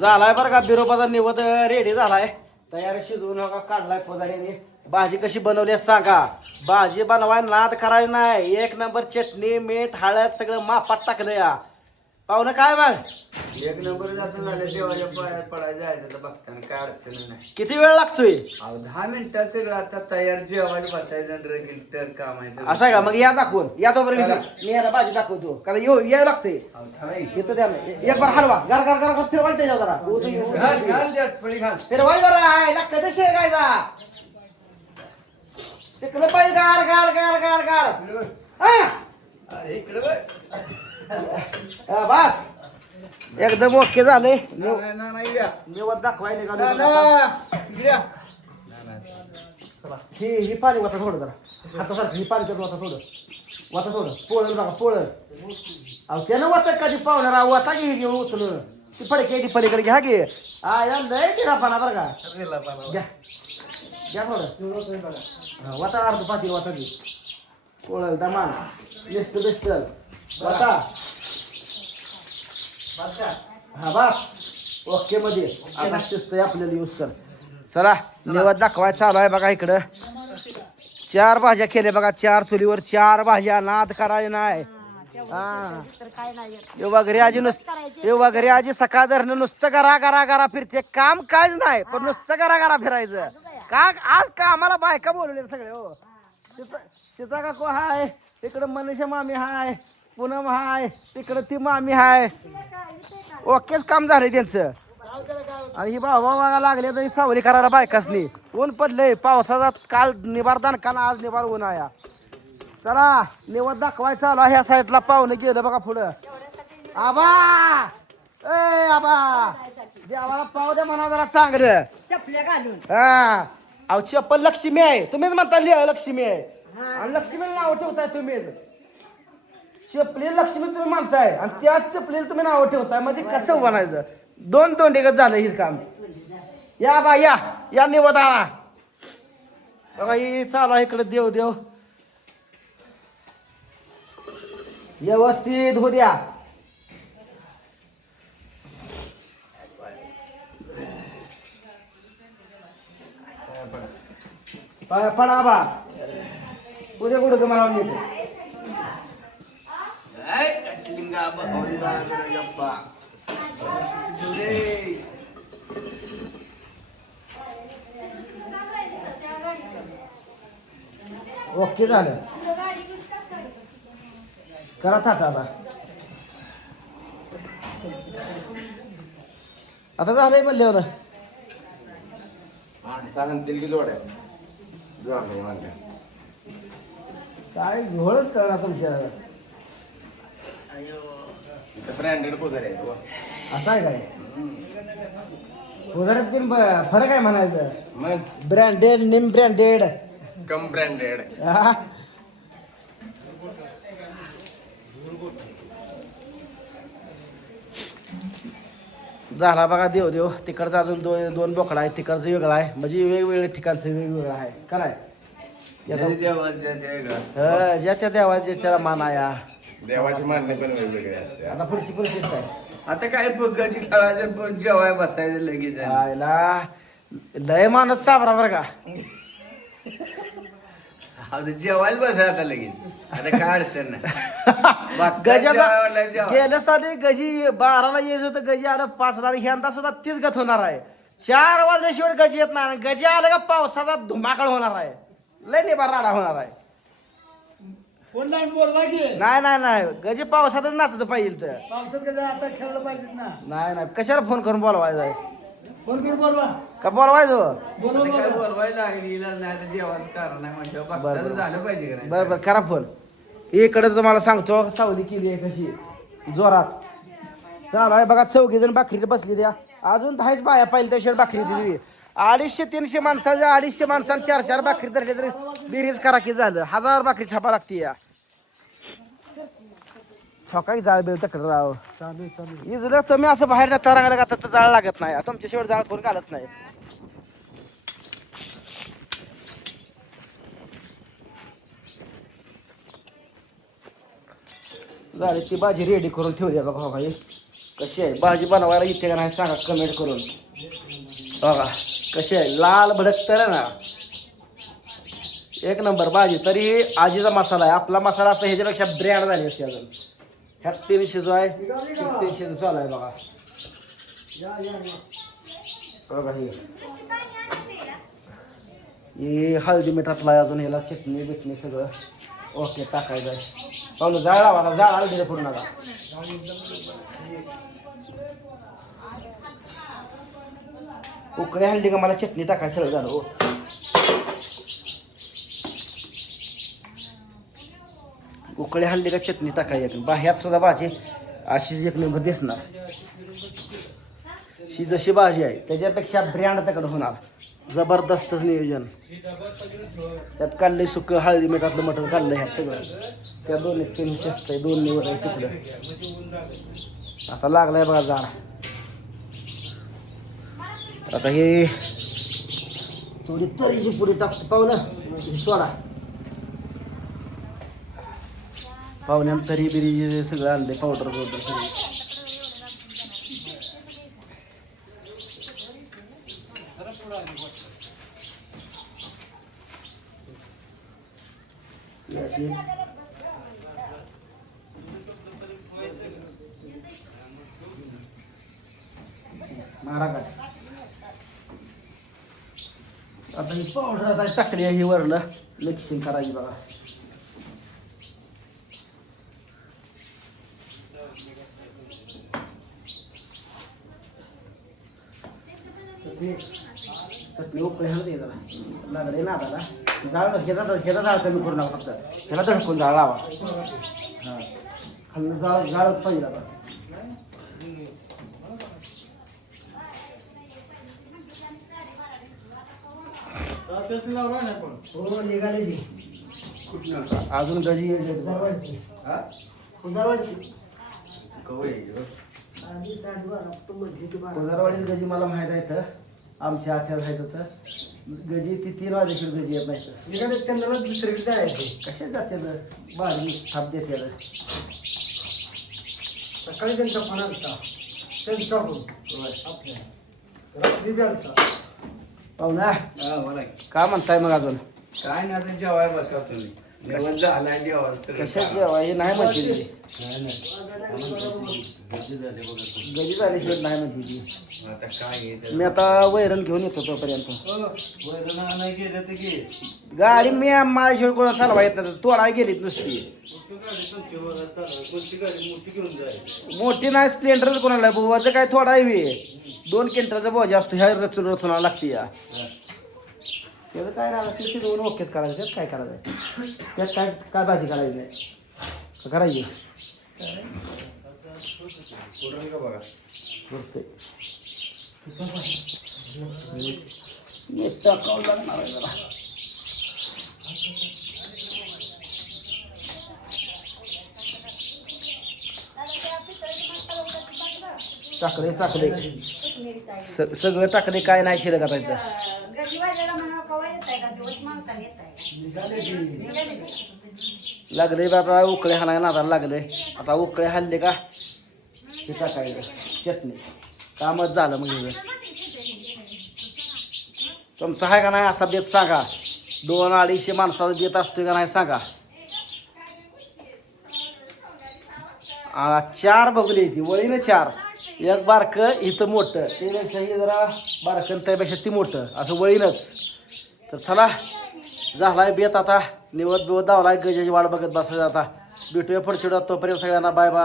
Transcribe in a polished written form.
झालाय बरं का बिरोबाचा निवद रेडी झालाय. तयार शिजवून हो का काढलाय पुजारीने. भाजी कशी बनवली आहे सांगा. भाजी बनवायला नाद करायला नाही. एक नंबर चटणी मीठ हळद सगळं मापात टाकलं या. पाहुणं काय मग एक नंबर जातं झालं देवाच्या पायात पडायचं जायचं तर बघताना काय अडचण नाही. किती वेळ लागतोय. 10 मिनिटात सगळं आता तयार जेवायला बसायचं आणि रगील तर कामायचं. असं आहे का मग या दाखवून या तोपर्यंत मी याला भाजी दाखवतो कारण यायला लागते येतं त्याला एक बार हलवा गार गार गार फिरवायचं त्याच्यावर जरा फिरवाय जरा कधी शेकायचा शिकलं पाहिजे गार गार गार गार गार इकडे बस एकदम ओके झाले. निवड दाखवायला ही पाणी वाटा थोडं जरा हातासारखं ही पाणी वाटा थोडं वाटा थोडं पोळं बघा पोळं. अहो त्यानं वाटत कधी पाहुणार वाटा घे उचलून ती फडके ती पलीकडे घ्या घे लय तिला पाना बरं का घ्या घ्या थोडं वाटा अर्ध पातील वाटा घे पोळल दमान बेस्ट बेस्ट वाटा हा बस ओके मध्ये आता शिजतंय आपल्याला यूज कर. चला निवड दाखवायचं चालू आहे बघा. इकडं 4 भाज्या केल्या बघा. 4 चुलीवर 4 भाज्या नाद करायला नाही. हा घरी आजी नुसतं घरी आजी सकाळ धरणं नुसतं करा करा करा फिरते काम कायच नाही पण नुसतं करा करा फिरायचं का आज का आम्हाला बायका बोलवले सगळे. हो सीता काकू हाय इकडं मनीषा मामी हाय पूनम हाय तिकडं ती मामी हाय ओकेच काम झालंय त्यांचं. आणि ही भावा लागले तर सावली करायला बायकासनी ऊन पडलंय पावसाचा काल निबार दानकाना आज निबार ऊन आया. चला निवड दाखवायचा आला ह्या साईडला पाहुणं गेलं बघा पुढं. आबा ए आबा देवाला पाव द्या म्हणा जरा चांगलं चपल्या घालून. हा अहो चप्पल लक्ष्मी आहे तुम्हीच म्हणता लक्ष्मी आहे आणि लक्ष्मीला नाव ठेवताय तुम्हीच. चपली लक्ष्मी तुम्ही मानताय आणि त्याच चपलीला तुम्ही नाव ठेवताय म्हणजे कसं बनायचं. 2 दोंडेगत झालं हे काम. या बा या निवद आणा बघा ही चालू आहे इकडे देव देव व्यवस्थित हो द्या. पडा बा उद्या कुठं का मला नीट ओके झालं करा थाटा आता झालंय म्हणले ना काय घोळच करा तुमच्या ब्रँडेड पोदार आहे असं आहे काय उदाहरणात पण फरक आहे म्हणायचं. मग ब्रँडेड नेम ब्रँडेड कम ब्रँडेड. झाला बघा देव देव. तिकडचं अजून दोन बोकडा आहे तिकडचं वेगळं आहे म्हणजे वेगवेगळ्या ठिकाणचं वेगवेगळं आहे काय ज्या त्या देवाचे त्याला मान आहे. देवाची मान्य पण वेगवेगळे असते. आता पुढची परिस्थिती काय आता काय पग्गाची खेळायचं जेवाय बसायचं लगेच आयला लय मानत साबरा बरं का. आता जेवायला बसाय आता लगेच आता काय अडचण नाही. गजाचा गेल्या साली गजी 12ला येत होतं गजी आलं 5ला ह्यांदा सुद्धा तीच गत होणार आहे. 4 वाजल्याशिवाय गजी येत नाही गजी आलं का पावसाचा धुमाकळ होणार आहे. लय निबार राडा होणार आहे. नाही नाही नाही गजी पावसातच नाचत पाहिजे तर आता खेळलं पाहिजेत ना. नाही कशाला फोन करून बोलवायचं फोन करून बोलवा का बोलवायचं. काय बोलवायला लागेल इलाज नाही तर देवाचं कारण नाही म्हणजे झालं पाहिजे का नाही. बरं बरं करा फोन. इकडे तुम्हाला सांगतो सावली केली आहे कशी जोरात चालू आहे बघा. 4 जण बाकरीत बसली द्या अजून 10 बाया पाहिजे त्याशिवाय बाकरी दिली. 250-300 माणसाच्या 250 माणसांनी 4-4 बाकरी धरले तरी बिरीज करा की झालं 1000 बाकरी छापा लागते या. काही जाळ बिळ तक्रार राव इजलं तुम्ही असं बाहेर तरंगाला घातलं तर जाळ लागत नाही. तुमच्या शेवट जाळ कोण घालत नाही. झाली ती भाजी रेडी करून ठेवली बघा भाई. कशी आहे भाजी बनवायला इथे का नाही सांगा कमेंट करून. बघा कशी आहे लाल भडक तर ना एक नंबर भाजी. तरी आजीचा मसाला आहे, आपला मसाला असता ह्याच्यापेक्षा ब्रँड झाली असते अजून. ह्यात तेल शिजवाय तेल शिजू चालू आहे बघा. बघा हे हळदी मिठातला आहे अजून, ह्याला चटणी बिटणी सगळं ओके टाकायचं आहे. पाहून जाळ लावा, जाळ आलं दिलं पूर्ण नका. उकळी हल्ली का मला चटणी टाकायचं सगळं झालं. हो उकळी हल्ली का चटणी टाकायची. ह्यात सुद्धा भाजी अशीच एक नंबर दिसणार. ही जशी भाजी आहे त्याच्यापेक्षा ब्रँड तकडं होणार. जबरदस्तच नियोजन. त्यात काढले सुकं हळदी मिठातलं मटण काढलं ह्यात सगळं. त्या दोन्ही तीन शिस्त आहे, दोन निवड आहे तिकडं. आता लागलाय बघा जाळ. आता हे थोडी तरीची पुडी टाकते पाहुणं सोडा. पाहुण्यात तरी बिरी सगळं आणले पावडर पावडर सगळं. मारा का आता ही पावडर आता टाकली ही वरनं मिक्सिंग करायची बघा. चटणी उकळी हळद येत लागले ना आता जाळ ह्याचा जाळ कमी करू नका. फक्त ह्याला धडकून जाळ लावा. हां खाल्लं जाळच पाहिजे आता. हो निघाले अजून गजी कोजारवाडीत गजी मला माहित आहे तर आमच्या आत्याला माहित होतं. गजी ती 3 वाजेशी गजी येत नाही. त्यांना दुसरीकडे जायचे कशात जाते बारी थाप देते. सकाळी त्यांचा फोन आलता त्यांचा पाहुणा का म्हणताय मग अजून काय नाही आता जेवाय बसा तुम्ही. जेवण झालं जेवण कशात जेव्हा हे नाही म्हणते गजी झाल्याशिवाय नाही म्हणते ती. आता काय मी आता वैरण घेऊन येतो तोपर्यंत. नाही गेलं ते घे गाडी मी माझ्याशिवाय कोणा चालवा येत नाही. तोडा गेलीच नसती. कोणती गाडी मोठी घेऊन जाय. मोठी नाही स्प्लेंडरच कोणाला बोवाचं काय थोडा आहे. 2 क्विंटलचा बोजा असतो. ह्या रचून रचून लागते या. त्याचं काय राहिलं ते शिजवून ओकेच करायचं. त्यात काय करायचं त्यात काय काय भाजी करायची नाही करायची बघा टाकावं लागणार आहे जरा. टाकले सगळं टाकले काय नाही शिल्लक आता इथं. लागले आता उकळे हाणाय नादाला लागले. आता उकळे हाणले का ते टाकायचं चटणी कामच झालं. म्हणजे तुमचा आहे का नाही असा बेत सांगा. 200-250 माणसाचा बेत असतोय का नाही सांगा. 4 बघली ती वळीनं 4. एक बारकं इथं मोठं त्यापेक्षा हे जरा बारकं त्यापेक्षा ती मोठं असं वळीनच. तर चला झालाय बेत आता. निवत बिवत दावलाय गजाची वाट बघत बसायचं आता. भेटूया पुढच्या तोपर्यंत सगळ्यांना बाय बाय.